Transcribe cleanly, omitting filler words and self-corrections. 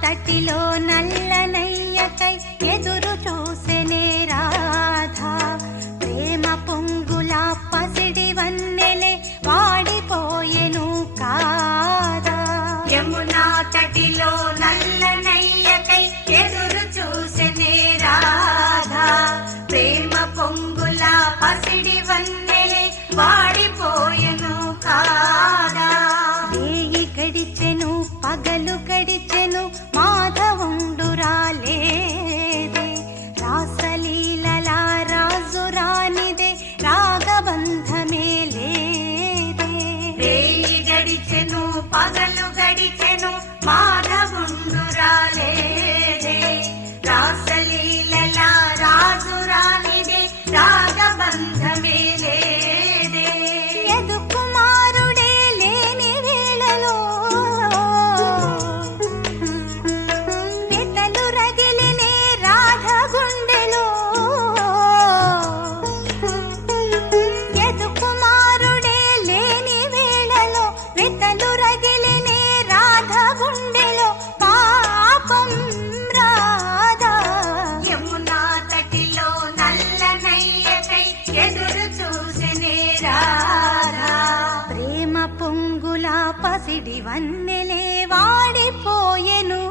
తటిలో నల్లనయ్యకై ఎదురు చూసెనే రాధా ప్రేమ పొంగుల పసిడి వన్నెలే వాడిపోయెను కాదా యమునా తటిలో నల్లనయ్యకై ఎదురు చూసెనే రాధా ప్రేమ పొంగుల పసిడి వన్నెలే వాడిపోయెను కాదా వేయి గడిచెను పగలు గడిచెను మాధవుండు రాలేదే రాసలీలల రాజు రానిదే రాగబంధమే లేదే వేయి గడిచెను పగలు గడిచెను మాధవుండు రాలేదే రాసలీలల రాజు రానిదే రాగబంధమే లేదే యదు కుమారుడే లేని వేళలో వెతలు రగిలినే రాధ గుండెలో యదు కుమారుడే లేని వేళలో వెతలు రగిలినే రాధ గుండెలో పాపం రాధా యమునా తటిలో నల్లనయ్యకై ఎదురు చూసెనే రాధా ప్రేమ పొంగుల పసిడి వన్నెలే వాడిపోయెను